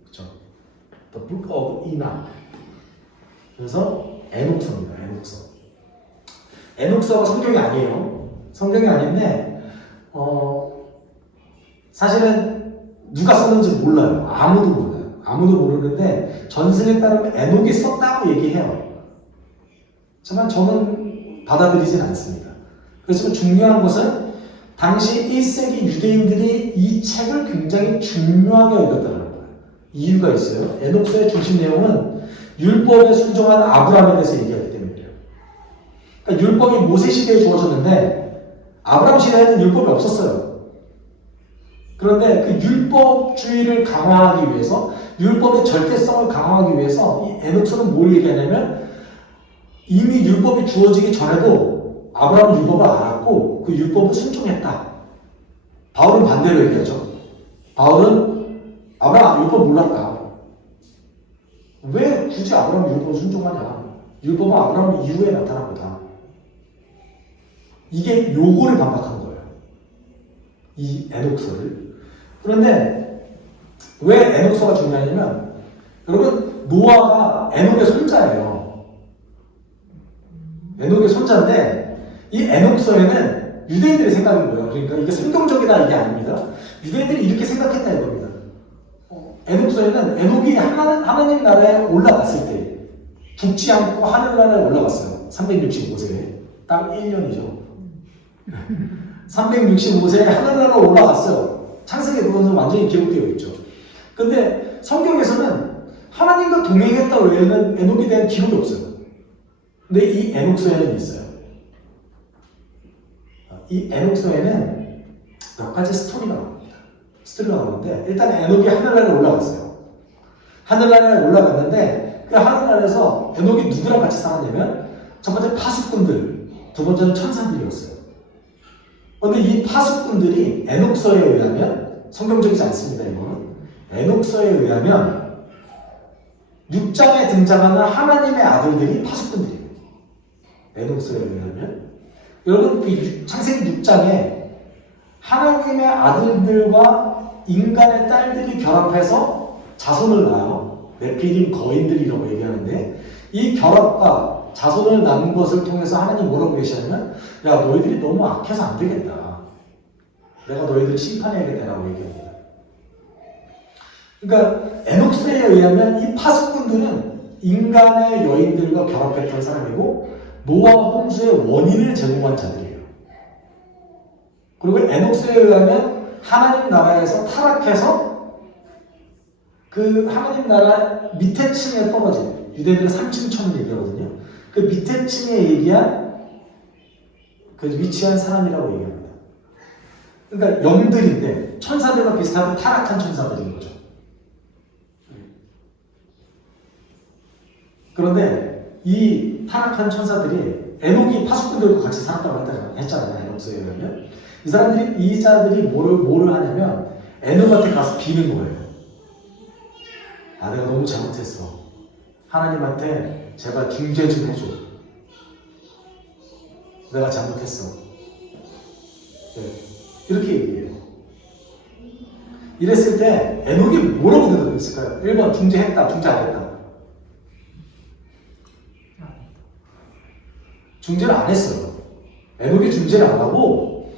그렇죠. The Book of Enoch. 그래서 에녹서입니다. 에녹서. 에녹서가 성경이 아니에요. 성경이 아닌데 사실은 누가 썼는지 몰라요. 아무도 몰라요. 아무도 모르는데 전승에 따르면 에녹이 썼다고 얘기해요. 하지만 저는 받아들이진 않습니다. 그래서 중요한 것은 당시 1세기 유대인들이 이 책을 굉장히 중요하게 여겼다는 거예요. 이유가 있어요. 에녹서의 중심 내용은 율법에 순종한 아브라함에 대해서 얘기하기 때문이에요. 그러니까 율법이 모세 시대에 주어졌는데 아브라함 시대에는 율법이 없었어요. 그런데 그 율법주의를 강화하기 위해서, 율법의 절대성을 강화하기 위해서 이 에녹서는 뭘 얘기하냐면, 이미 율법이 주어지기 전에도 아브라함은 율법을 알았고 그 율법을 순종했다. 바울은 반대로 얘기하죠. 바울은 아브라함 율법 몰랐다. 왜 굳이 아브라함 율법을 순종하냐? 율법은 아브라함 이후에 나타난 거다. 이게 요거를 반박한 거예요. 이 에녹서를. 그런데 왜 에녹서가 중요하냐면, 여러분, 노아가 에녹의 손자예요. 에녹의 손자인데 이 에녹서에는 유대인들의 생각인 거예요. 그러니까 이게 성경적이다 이게 아닙니다. 유대인들이 이렇게 생각했다 이겁니다. 에녹서에는 에녹이 하나님 나라에 올라갔을 때 죽지 않고 하늘나라에 올라갔어요. 365세에 딱 1년이죠. 365세에 하늘나라로 올라갔어요. 창세기 그것은 완전히 기록되어 있죠. 근데 성경에서는 하나님과 동행했다 외에는 에녹에 대한 기록이 없어요. 근데 이 에녹서에는 있어요. 이 에녹서에는 몇 가지 스토리가 나옵니다. 스토리가 나오는데, 일단 에녹이 하늘나라에 올라갔어요. 하늘나라에 올라갔는데 그 하늘나라에서 에녹이 누구랑 같이 살았냐면, 첫 번째 파수꾼들, 두 번째는 천사들이었어요. 그런데 이 파수꾼들이 에녹서에 의하면, 성경적이지 않습니다. 이거는 에녹서에 의하면 6장에 등장하는 하나님의 아들들이 파수꾼들이에요. 에녹서에 의하면. 여러분, 그 창세기 6장에 하나님의 아들들과 인간의 딸들이 결합해서 자손을 낳아요. 네피림 거인들이라고 얘기하는데, 이 결합과 자손을 낳는 것을 통해서 하나님 뭐라고 계시냐면, 야, 너희들이 너무 악해서 안 되겠다. 내가 너희들을 심판해야겠다라고 얘기합니다. 그러니까 에녹서에 의하면 이 파수꾼들은 인간의 여인들과 결합했던 사람이고, 노아 홍수의 원인을 제공한 자들이에요. 그리고 에녹서에 의하면 하나님 나라에서 타락해서 그 하나님 나라 밑에 층에 떨어진, 유대인들은 3층천을 얘기하거든요. 그 밑에 층에 얘기한 그 위치한 사람이라고 얘기합니다. 그러니까 영들인데 천사들과 비슷하게 타락한 천사들인 거죠. 그런데 이 타락한 천사들이 에녹이 파수꾼들과 같이 살았다고 했잖아요. 에녹서에 의하면 이 사람들이, 이 자들이 뭐를 하냐면 에녹한테 가서 비는 거예요. 아, 내가 너무 잘못했어. 하나님한테 제발 중재 좀 해줘. 내가 잘못했어. 네, 이렇게 얘기해요. 이랬을 때 에녹이 뭐라고 대답했을까요? 1번 중재했다, 중재 안 했다. 중재를 안 했어요. 에녹이 중재를 안 하고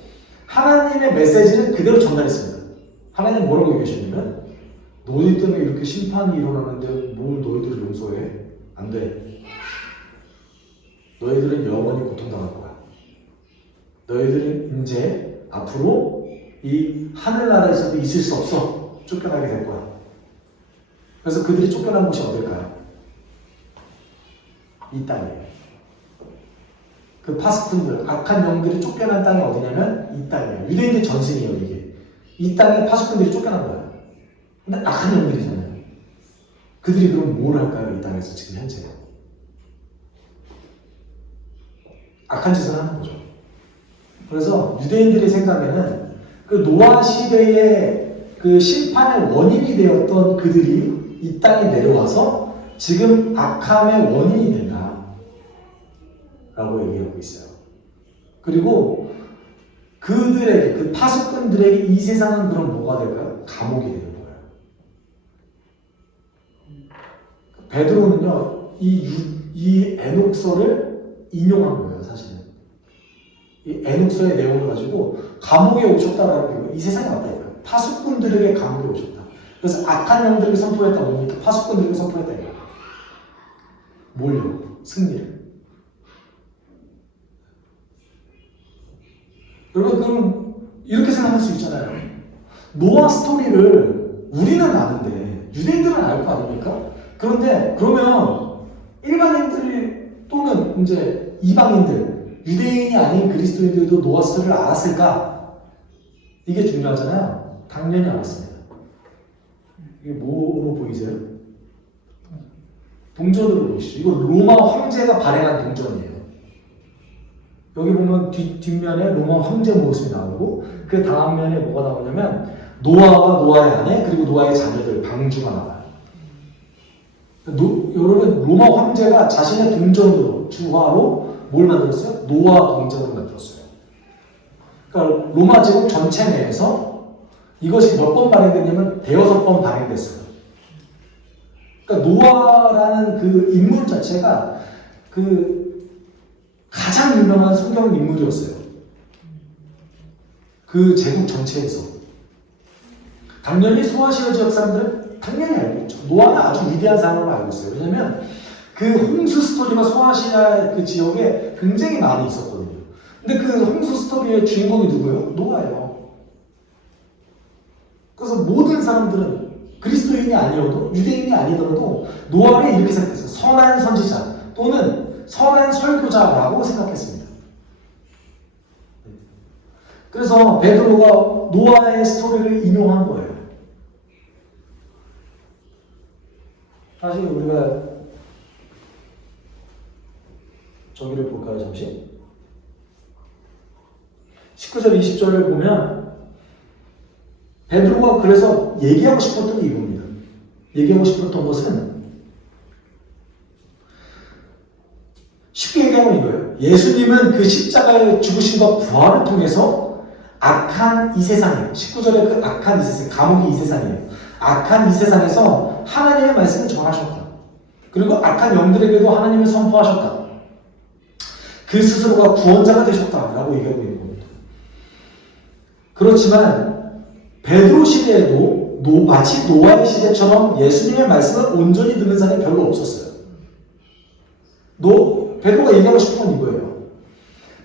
하나님의 메시지는 그대로 전달했습니다. 하나님 뭐라고 얘기하셨냐면 너희 때문에 이렇게 심판이 일어나는데 뭘 너희들을 용서해? 안 돼. 너희들은 영원히 고통당할 거야. 너희들은 이제 앞으로 이 하늘나라에서도 있을 수 없어. 쫓겨나게 될 거야. 그래서 그들이 쫓겨난 곳이 어딜까요? 이 땅이에요. 그 파수꾼들, 악한 영들이 쫓겨난 땅이 어디냐면 이 땅이에요. 유대인들 전승이에요, 이게. 이 땅에 파수꾼들이 쫓겨난 거예요. 근데 악한 영들이잖아요. 그들이 그럼 뭘 할까요? 이 땅에서 지금 현재. 악한 짓을 하는 거죠. 그래서 유대인들의 생각에는 그 노아 시대의 그 심판의 원인이 되었던 그들이 이 땅에 내려와서 지금 악함의 원인이 된다. 라고 얘기하고 있어요. 그리고 그들에게, 그 파수꾼들에게 이 세상은 그럼 뭐가 될까요? 감옥이 되는 거예요. 베드로는요, 이 에녹서를 인용한 거예요, 사실은. 이 에녹서의 내용을 가지고 감옥에 오셨다라는 게 이 세상에 왔다 이거예요. 파수꾼들에게 감옥에 오셨다. 그래서 악한 영들에게 선포했다 보니까 파수꾼들에게 선포했다 이거예요. 뭘요? 승리를. 여러분, 그럼 이렇게 생각할 수 있잖아요. 노아 스토리를 우리는 아는데 유대인들은 알 거 아닙니까? 그런데 그러면 일반인들이 또는 이제 이방인들, 유대인이 아닌 그리스도인들도 노아 스토리를 알았을까? 이게 중요하잖아요. 당연히 알았습니다. 이게 뭐로 보이세요? 동전으로 보이시죠? 이거 로마 황제가 발행한 동전이에요. 여기 보면 뒷면에 로마 황제 모습이 나오고 그 다음 면에 뭐가 나오냐면 노아와 노아의 아내 그리고 노아의 자녀들 방주가 나와요. 여러분 로마 황제가 자신의 동전으로 주화로 뭘 만들었어요? 노아 동전을 만들었어요. 그러니까 로마 제국 전체 내에서 이것이 몇 번 발행됐냐면 6번 발행됐어요. 그러니까 노아라는 그 인물 자체가 그 가장 유명한 성경 인물이었어요. 그 제국 전체에서. 당연히 소아시아 지역 사람들은 당연히 알고 있죠. 노아는 아주 위대한 사람으로 알고 있어요. 왜냐면 그 홍수 스토리가 소아시아 그 지역에 굉장히 많이 있었거든요. 근데 그 홍수 스토리의 주인공이 누구예요? 노아예요. 그래서 모든 사람들은 그리스도인이 아니어도 유대인이 아니더라도 노아를 이렇게 생각했어요. 선한 선지자 또는 선한 설교자라고 생각했습니다. 그래서 베드로가 노아의 스토리를 인용한 거예요. 다시 우리가 저기를 볼까요, 잠시? 19절, 20절을 보면 베드로가 그래서 얘기하고 싶었던 게 이겁니다. 얘기하고 싶었던 것은 쉽게 얘기하면 이거예요. 예수님은 그 십자가의 죽으심과 부활을 통해서 악한 이 세상이에요. 19절에 그 악한 이 세상, 감옥이 이 세상이에요. 악한 이 세상에서 하나님의 말씀을 전하셨다. 그리고 악한 영들에게도 하나님을 선포하셨다. 그 스스로가 구원자가 되셨다라고 얘기하고 있는 겁니다. 그렇지만 베드로 시대에도 마치 노아의 시대처럼 예수님의 말씀을 온전히 듣는 사람이 별로 없었어요. 베드로가 얘기하고 싶은 건 이거예요.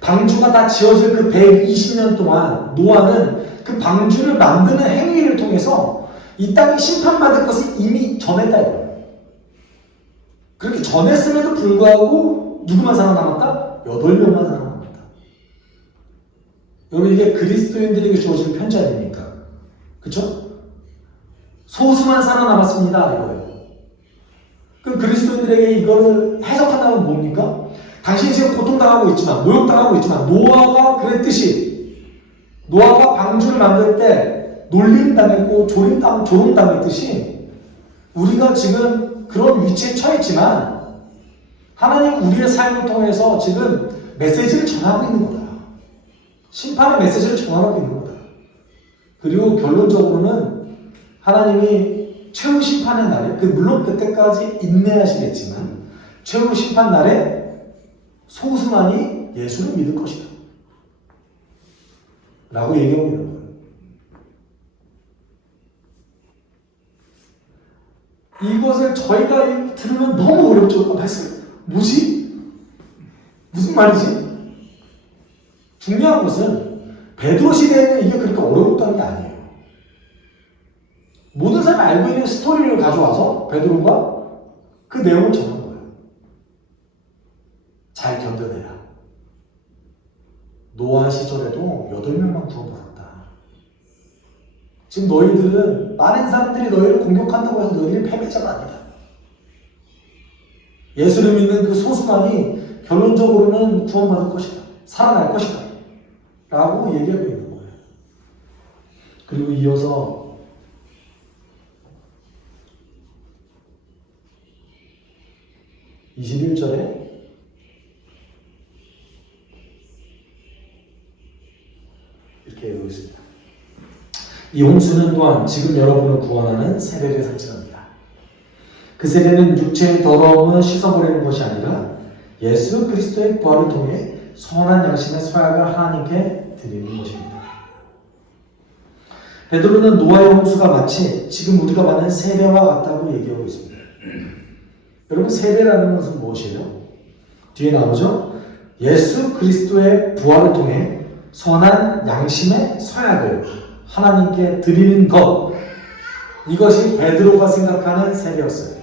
방주가 다 지어질 그 120년 동안 노아는 그 방주를 만드는 행위를 통해서 이 땅이 심판받을 것을 이미 전했다 이거예요. 그렇게 전했음에도 불구하고 누구만 살아남았다? 8명만 살아남았다. 여러분 이게 그리스도인들에게 주어진 편지 아닙니까? 그쵸? 소수만 살아남았습니다 이거예요. 그럼 그리스도인들에게 이거를 해석한다면 뭡니까? 당신이 지금 고통당하고 있지만 모욕당하고 있지만 노아가 그랬듯이 노아가 방주를 만들 때 놀림당했고 조롱당했듯이 우리가 지금 그런 위치에 처했지만 하나님 우리의 삶을 통해서 지금 메시지를 전하고 있는 거다. 심판의 메시지를 전하고 있는 거다. 그리고 결론적으로는 하나님이 최후 심판의 날에, 물론 그때까지 인내하시겠지만 최후 심판 날에 소수만이 예수를 믿을 것이다 라고 얘기하고 있는 거예요. 이것을 저희가 들으면 너무 어렵죠. 했어요. 뭐지? 무슨 말이지? 중요한 것은 베드로 시대에는 이게 그렇게 어려웠다는 게 아니에요. 모든 사람이 알고 있는 스토리를 가져와서 베드로가 그 내용을 전한 거예요. 잘 견뎌내라. 노아 시절에도 8명만 구원받았다. 지금 너희들은 많은 사람들이 너희를 공격한다고 해서 너희들이 패배자가 아니다. 예수를 믿는 그 소수만이 결론적으로는 구원받을 것이다. 살아날 것이다. 라고 얘기하고 있는 거예요. 그리고 이어서 21절에 이렇게 읽고 있습니다. 이 홍수는 또한 지금 여러분을 구원하는 세례를 상징합니다. 그 세례는 육체의 더러움을 씻어버리는 것이 아니라 예수 그리스도의 부활을 통해 선한 양심의 서약을 하나님께 드리는 것입니다. 베드로는 노아의 홍수가 마치 지금 우리가 받는 세례와 같다고 얘기하고 있습니다. 여러분, 세례라는 것은 무엇이에요? 뒤에 나오죠? 예수 그리스도의 부활을 통해 선한 양심의 서약을 하나님께 드리는 것, 이것이 베드로가 생각하는 세례였어요.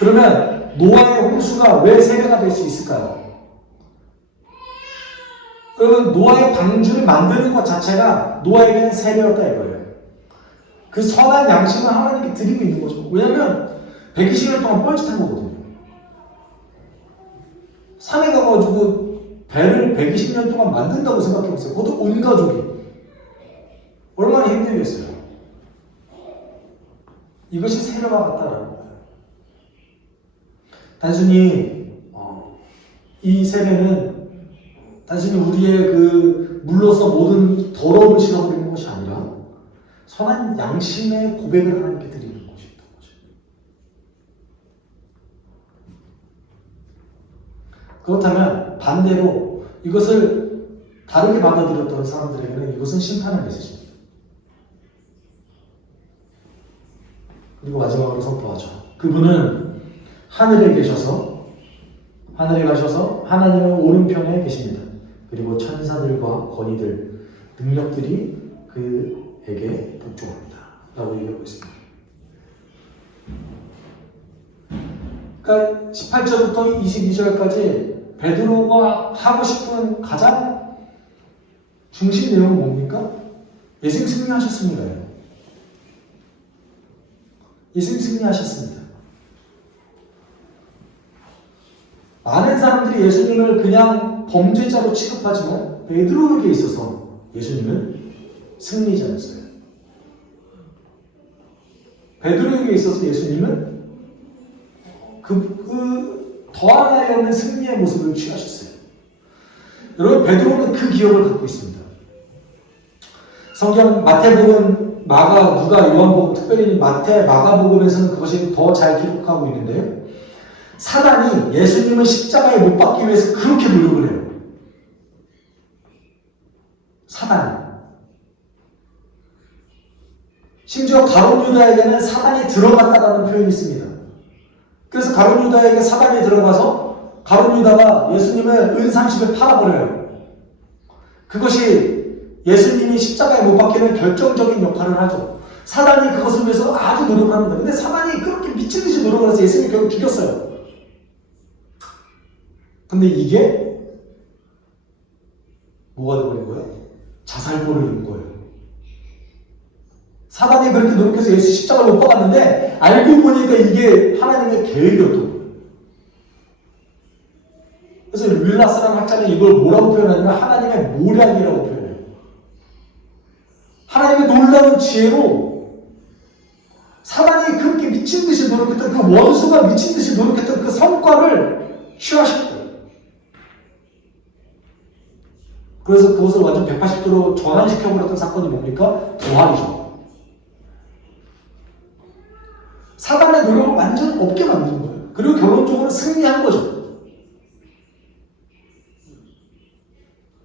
그러면 노아의 홍수가 왜 세례가 될 수 있을까요? 그러면 노아의 방주를 만드는 것 자체가 노아에게는 세례였다 이거예요. 그 선한 양심을 하나님께 드리고 있는 거죠. 왜냐하면 120년 동안 뻘짓한 거거든요. 산에 가가지고 배를 120년 동안 만든다고 생각해보세요. 그것도 온 가족이. 얼마나 힘들겠어요. 이것이 세례와 같다라는 거예요. 단순히 이 세례는 단순히 우리의 그 물로서 모든 더러움을 씻어버리는 것이 아니라 선한 양심의 고백을 하나님께 드리는 것이었던 거죠. 그렇다면 반대로 이것을 다르게 받아들였던 사람들에게는 이것은 심판의 메시지입니다. 그리고 마지막으로 선포하죠. 그분은 하늘에 가셔서 하나님의 오른편에 계십니다. 그리고 천사들과 권위들, 능력들이 그에게 복종합니다. 라고 얘기하고 있습니다. 그러니까 18절부터 22절까지 베드로가 하고 싶은 가장 중심 내용은 뭡니까? 예수님 승리하셨습니다. 예수님 승리하셨습니다. 많은 사람들이 예수님을 그냥 범죄자로 취급하지만 베드로에게 있어서 예수님은 승리자였어요. 베드로에게 있어서 예수님은 더 하나에 없는 승리의 모습을 취하셨어요. 여러분, 베드로는 그 기억을 갖고 있습니다. 성경 마태복음, 마가, 누가, 요한복음, 특별히 마태, 마가복음에서는 그것이 더 잘 기록하고 있는데요. 사단이 예수님을 십자가에 못 박기 위해서 그렇게 노력을 해요. 사단이. 심지어 가룟 유다에게는 사단이 들어갔다라는 표현이 있습니다. 그래서 가룟 유다에게 사단이 들어가서 가룟 유다가 예수님을 은30을 팔아버려요. 그것이 예수님이 십자가에 못 박히는 결정적인 역할을 하죠. 사단이 그것을 위해서 아주 노력을 합니다. 근데 사단이 그렇게 미친듯이 노력을 해서 예수님을 결국 죽였어요. 근데 이게 뭐가 되어버린 거예요? 자살골을 넣은 거예요. 사단이 그렇게 노력해서 예수 십자가를 못 박았는데 알고 보니까 이게 하나님의 계획이었던 거예요. 그래서 윌라스라는 학자는 이걸 뭐라고 표현하냐면 하나님의 모략이라고 표현해요. 하나님의 놀라운 지혜로 사단이 그렇게 미친듯이 노력했던 그 원수가 미친듯이 노력했던 그 성과를 취하셨어요. 그래서 그것을 완전 180도로 전환시켜버렸던 사건이 뭡니까? 부활이죠. 사단의 노력을 완전 없게 만든 거예요. 그리고 결론적으로 승리한 거죠.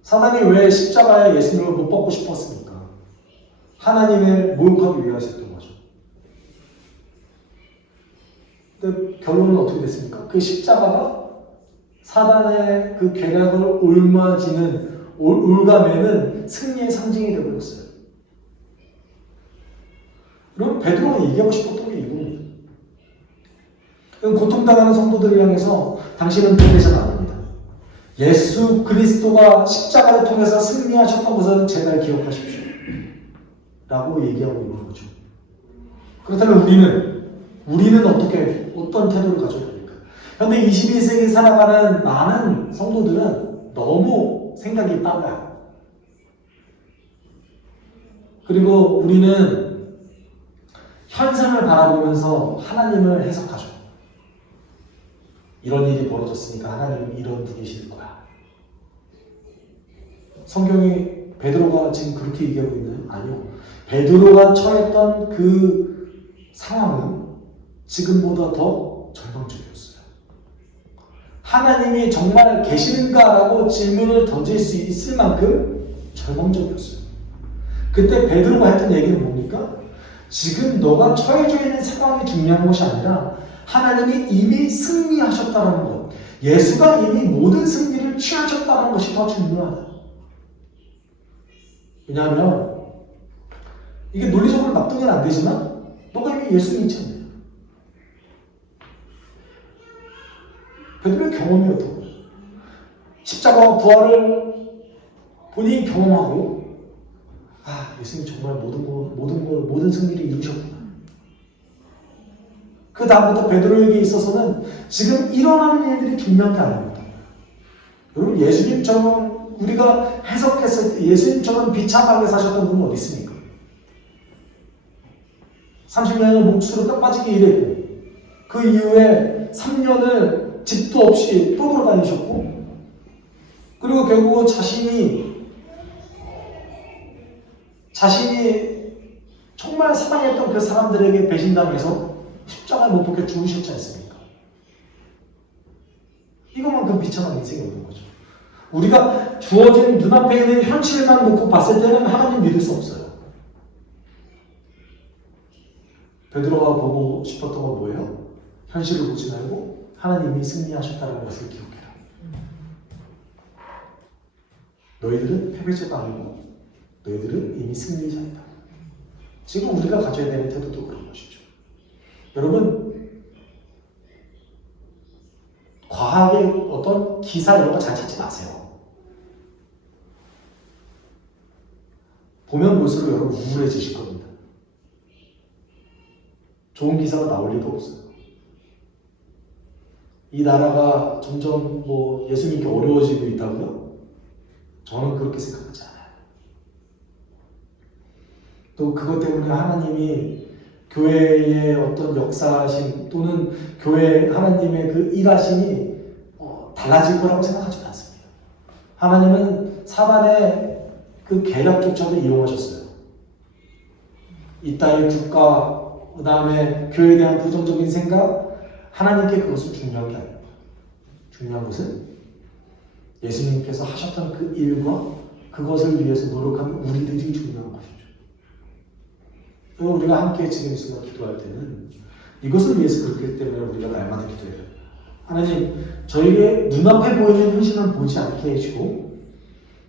사단이 왜 십자가에 예수님을 못 받고 싶었습니까? 하나님을 모욕하기 위해서였던 거죠. 근데 결론은 어떻게 됐습니까? 그 십자가가 사단의 그 계략을 올가매는 승리의 상징이 되어버렸어요. 그럼 베드로가 얘기하고 싶었던 게 이겁니다. 고통당하는 성도들을 향해서 당신은 변해서는 안 합니다. 예수 그리스도가 십자가를 통해서 승리하셨던 것을 제발 기억하십시오. 라고 얘기하고 있는 거죠. 그렇다면 우리는 어떤 태도를 가져야 됩니까? 그런데 21세기 살아가는 많은 성도들은 너무 생각이 빨라요. 그리고 우리는 현상을 바라보면서 하나님을 해석하죠. 이런 일이 벌어졌으니까 하나님은 이런 분이실 거야. 성경이 베드로가 지금 그렇게 얘기하고 있나요? 아니요. 베드로가 처했던 그 상황은 지금보다 더 절망적이었어요. 하나님이 정말 계시는가라고 질문을 던질 수 있을 만큼 절망적이었어요. 그때 베드로가 했던 얘기는 뭡니까? 지금 너가 처해져 있는 상황이 중요한 것이 아니라 하나님이 이미 승리하셨다는 것, 예수가 이미 모든 승리를 취하셨다는 것이 더 중요하다. 왜냐하면 이게 논리적으로 납득은 안 되지만 너가 이미 예수 믿지 않냐. 베드로의 경험이었던 거예요. 십자가와 부활을 본인이 경험하고 예수님 정말 모든 승리를 이루셨구나. 그 다음부터 베드로에게 있어서는 지금 일어나는 일들이 중요한 게 아닙니다. 여러분 예수님처럼 우리가 해석했을 때 예수님처럼 비참하게 사셨던 분은 어디 있습니까? 30년을 목수로 딱 빠지게 일했고 그 이후에 3년을 집도 없이 또 돌아다니셨고 그리고 결국은 자신이 정말 사랑했던 그 사람들에게 배신당해서 십자가에 못 박혀 죽으셨지 않습니까? 이것만큼 비참한 인생이 없는 거죠. 우리가 주어진 눈앞에 있는 현실만 놓고 봤을 때는 하나님 믿을 수 없어요. 베드로가 보고 싶었던 건 뭐예요? 현실을 보지 말고 하나님이 승리하셨다는 것을 기억해라. 너희들은 패배자가 아니고 너희들은 이미 승리자이다. 지금 우리가 가져야 되는 태도도 그런 것이죠. 여러분 과학의 어떤 기사 이런 거 잘 찾지 마세요. 보면 볼수록 여러분 우울해지실 겁니다. 좋은 기사가 나올 리도 없어요. 이 나라가 점점 예수 믿기 어려워지고 있다고요? 저는 그렇게 생각하지 않아요. 또 그것 때문에 하나님이 교회의 어떤 역사심 또는 교회 하나님의 그 일하심이 달라질 거라고 생각하지 않습니다. 하나님은 사단의 그 계략조차도 이용하셨어요. 이따의 국가, 그 다음에 교회에 대한 부정적인 생각, 하나님께 그것은 중요한 게 아닙니다. 중요한 것은 예수님께서 하셨던 그 일과 그것을 위해서 노력하는 우리들이 중요한 것이죠. 우리가 함께 지금 이 순간 기도할 때는 이것을 위해서 그렇기 때문에 우리가 날마다 기도해요. 하나님, 저에게 눈앞에 보이는 현실은 보이지 않게 해주고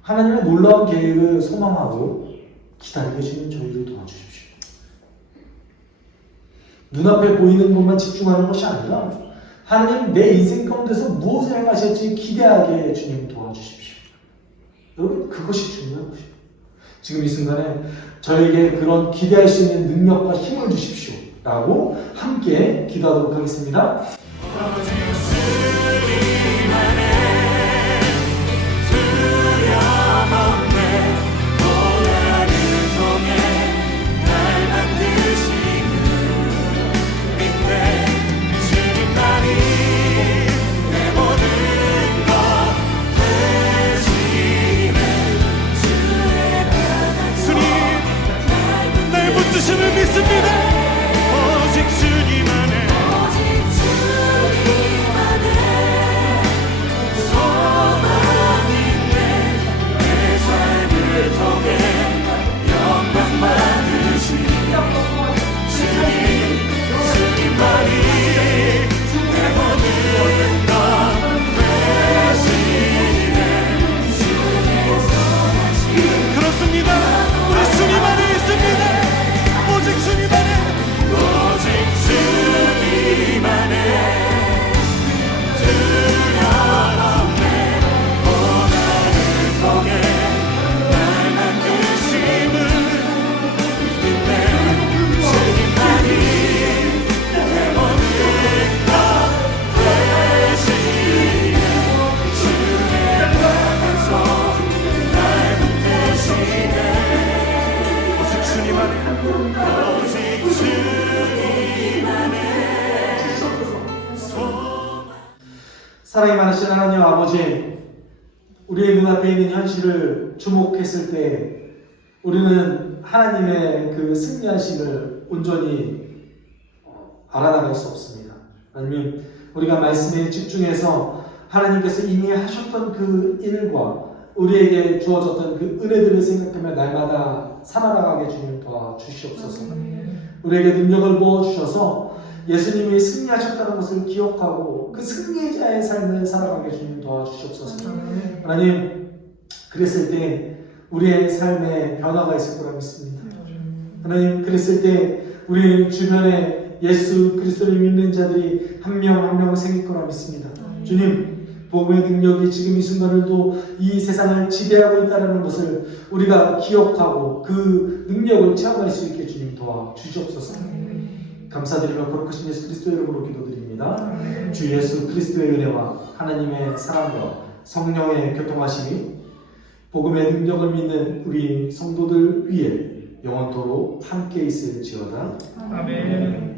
하나님의 놀라운 계획을 소망하고 기다리게 해주는 저희를 도와주십시오. 눈앞에 보이는 것만 집중하는 것이 아니라 하나님 내 인생 가운데서 무엇을 행하실지 기대하게 주님 도와주십시오. 여러분 그것이 중요한 것이에요. 지금 이 순간에 저에게 그런 기대할 수 있는 능력과 힘을 주십시오 라고 함께 기도하도록 하겠습니다. 사랑이 많으신 하나님 아버지, 우리의 눈앞에 있는 현실을 주목했을 때 우리는 하나님의 그 승리하심을 온전히 알아나갈 수 없습니다. 하나님, 우리가 말씀에 집중해서 하나님께서 이미 하셨던 그 일과 우리에게 주어졌던 그 은혜들을 생각하며 날마다 살아나가게 주님 도와주시옵소서. 우리에게 능력을 부어주셔서 예수님이 승리하셨다는 것을 기억하고 그 승리자의 삶을 살아가게 주님 도와주시옵소서. 하나님, 그랬을 때 우리의 삶에 변화가 있을 거라 믿습니다. 하나님, 그랬을 때 우리 주변에 예수 그리스도를 믿는 자들이 한 명 한 명 생길 거라 믿습니다. 주님, 복음의 능력이 지금 이 순간을도 이 세상을 지배하고 있다는 것을 우리가 기억하고 그 능력을 체험할 수 있게 주님 도와주시옵소서. 감사드리며 거룩하신 예수 그리스도의 이름으로 기도드립니다. 주 예수 그리스도의 은혜와 하나님의 사랑과 성령의 교통하심이 복음의 능력을 믿는 우리 성도들 위에 영원토록 함께 있을지어다. 아멘.